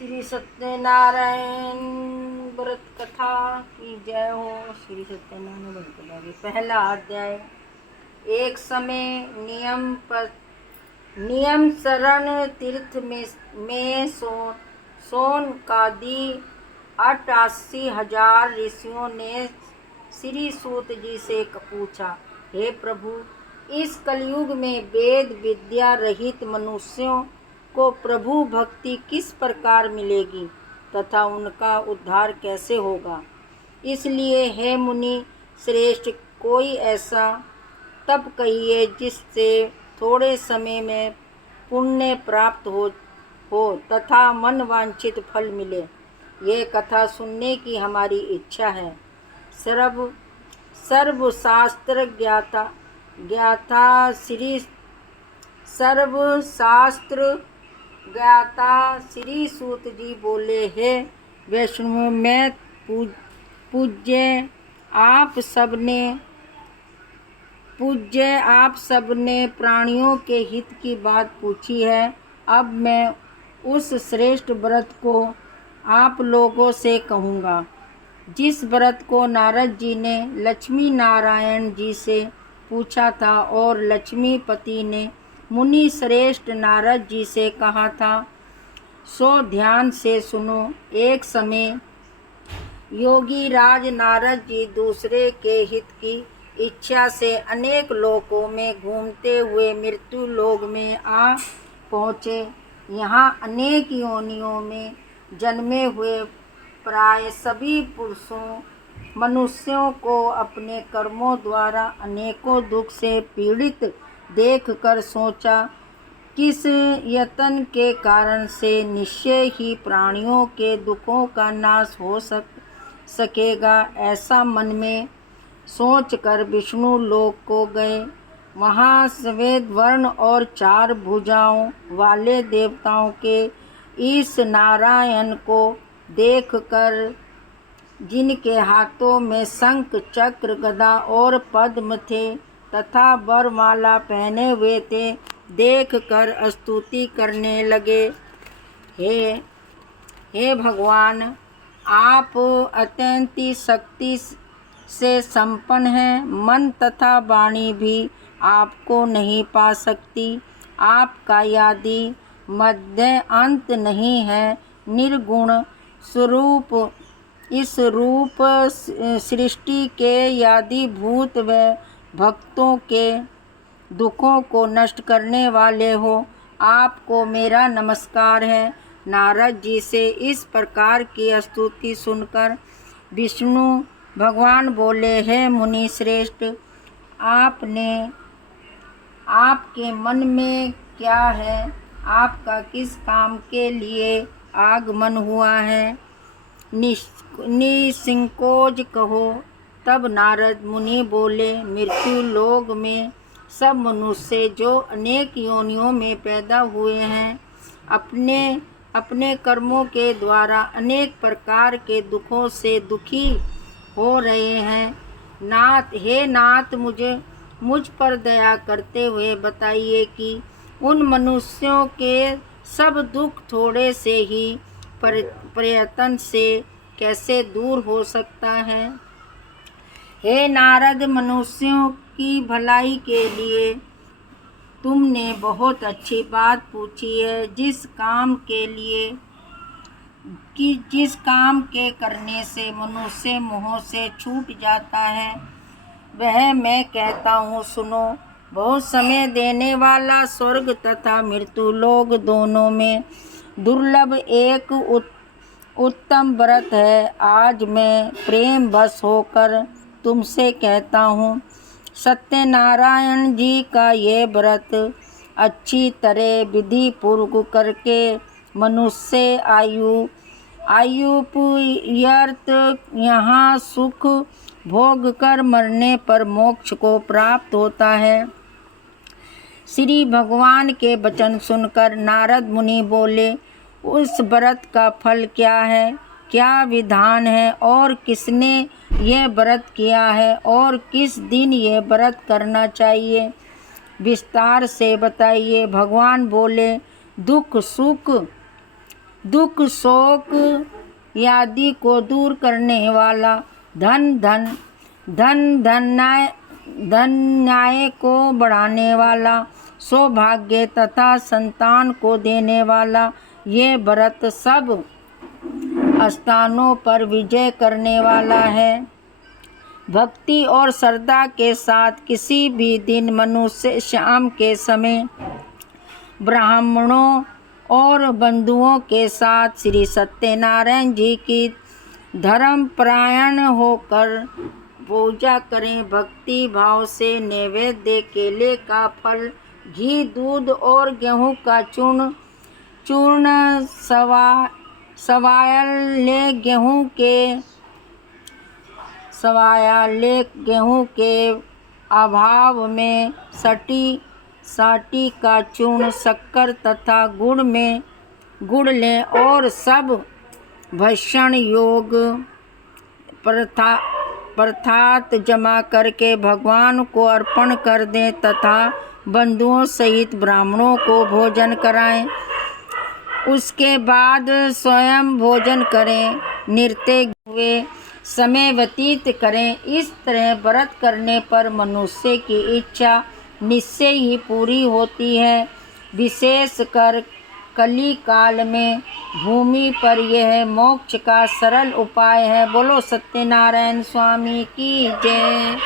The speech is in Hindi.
श्री सत्यनारायण व्रत कथा की जय हो। श्री सत्यनारायण व्रत कथा की पहला अध्याय। एक समय नियम शरण तीर्थ में सोनकादि 88,000 ऋषियों ने श्री सूत जी से पूछा, हे प्रभु, इस कलयुग में वेद विद्या रहित मनुष्यों को प्रभु भक्ति किस प्रकार मिलेगी तथा उनका उद्धार कैसे होगा। इसलिए हे मुनि श्रेष्ठ, कोई ऐसा तप कहिए जिससे थोड़े समय में पुण्य प्राप्त हो तथा मन वांछित फल मिले। ये कथा सुनने की हमारी इच्छा है। सर्वशास्त्र ज्ञाता श्री सूत जी बोले, हे वैष्णव, मैं पूज्य आप सबने प्राणियों के हित की बात पूछी है। अब मैं उस श्रेष्ठ व्रत को आप लोगों से कहूँगा जिस व्रत को नारद जी ने लक्ष्मी नारायण जी से पूछा था और लक्ष्मीपति ने मुनि श्रेष्ठ नारद जी से कहा था। सो ध्यान से सुनो। एक समय योगी राज नारद जी दूसरे के हित की इच्छा से अनेक लोकों में घूमते हुए मृत्यु लोक में आ पहुँचे। यहाँ अनेक योनियों में जन्मे हुए प्राय सभी मनुष्यों को अपने कर्मों द्वारा अनेकों दुख से पीड़ित देखकर सोचा, किस यत्न के कारण से निश्चय ही प्राणियों के दुखों का नाश हो सकेगा। ऐसा मन में सोचकर विष्णु लोक को गए। वहाँ श्वेत वर्ण और 4 भुजाओं वाले देवताओं के इस नारायण को देखकर, जिनके हाथों में शंख चक्र गदा और पद्म थे तथा वरमाला पहने हुए थे, देखकर स्तुति करने लगे। हे भगवान, आप अत्यंत शक्ति से संपन्न हैं। मन तथा वाणी भी आपको नहीं पा सकती। आपका यदि मध्य अंत नहीं है। निर्गुण स्वरूप इस रूप सृष्टि के यदि भूत व भक्तों के दुखों को नष्ट करने वाले हो, आपको मेरा नमस्कार है। नारद जी से इस प्रकार की स्तुति सुनकर विष्णु भगवान बोले, हे मुनि श्रेष्ठ, आपके मन में क्या है? आपका किस काम के लिए आगमन हुआ है? निसंकोच कहो। तब नारद मुनि बोले, मृत्यु लोक में सब मनुष्य जो अनेक योनियों में पैदा हुए हैं, अपने कर्मों के द्वारा अनेक प्रकार के दुखों से दुखी हो रहे हैं। हे नाथ, मुझ पर दया करते हुए बताइए कि उन मनुष्यों के सब दुख थोड़े से ही प्रयत्न से कैसे दूर हो सकता है। हे नारद, मनुष्यों की भलाई के लिए तुमने बहुत अच्छी बात पूछी है। जिस काम के करने से मनुष्य मोह से छूट जाता है, वह मैं कहता हूँ, सुनो। बहुत समय देने वाला स्वर्ग तथा मृत्यु लोक दोनों में दुर्लभ एक उत्तम व्रत है। आज मैं प्रेम वश होकर तुमसे कहता हूँ, सत्यनारायण जी का ये व्रत अच्छी तरह विधि पूर्वक करके मनुष्य आयुर्यर्थ यहाँ सुख भोग कर मरने पर मोक्ष को प्राप्त होता है। श्री भगवान के वचन सुनकर नारद मुनि बोले, उस व्रत का फल क्या है? क्या विधान है और किसने यह व्रत किया है और किस दिन यह व्रत करना चाहिए? विस्तार से बताइए। भगवान बोले, दुख सुख दुख शोक आदि को दूर करने वाला, धन न्याय को बढ़ाने वाला, सौभाग्य तथा संतान को देने वाला, ये व्रत सब स्थानों पर विजय करने वाला है। भक्ति और श्रद्धा के साथ किसी भी दिन मनुष्य शाम के समय ब्राह्मणों और बंधुओं के साथ श्री सत्यनारायण जी की धर्मपरायण होकर पूजा करें। भक्ति भाव से नैवेद्य केले का फल, घी, दूध और गेहूं का चूर्ण सवाया गेहूं के अभाव में साटी का चूर्ण, शक्कर तथा गुड़ लें और सब भक्षण योग प्रथात जमा करके भगवान को अर्पण कर दें तथा बंधुओं सहित ब्राह्मणों को भोजन कराएं। उसके बाद स्वयं भोजन करें, नृत्य हुए समय व्यतीत करें। इस तरह व्रत करने पर मनुष्य की इच्छा निश्चय ही पूरी होती है। विशेषकर कली काल में भूमि पर यह मोक्ष का सरल उपाय है। बोलो सत्यनारायण स्वामी की जय।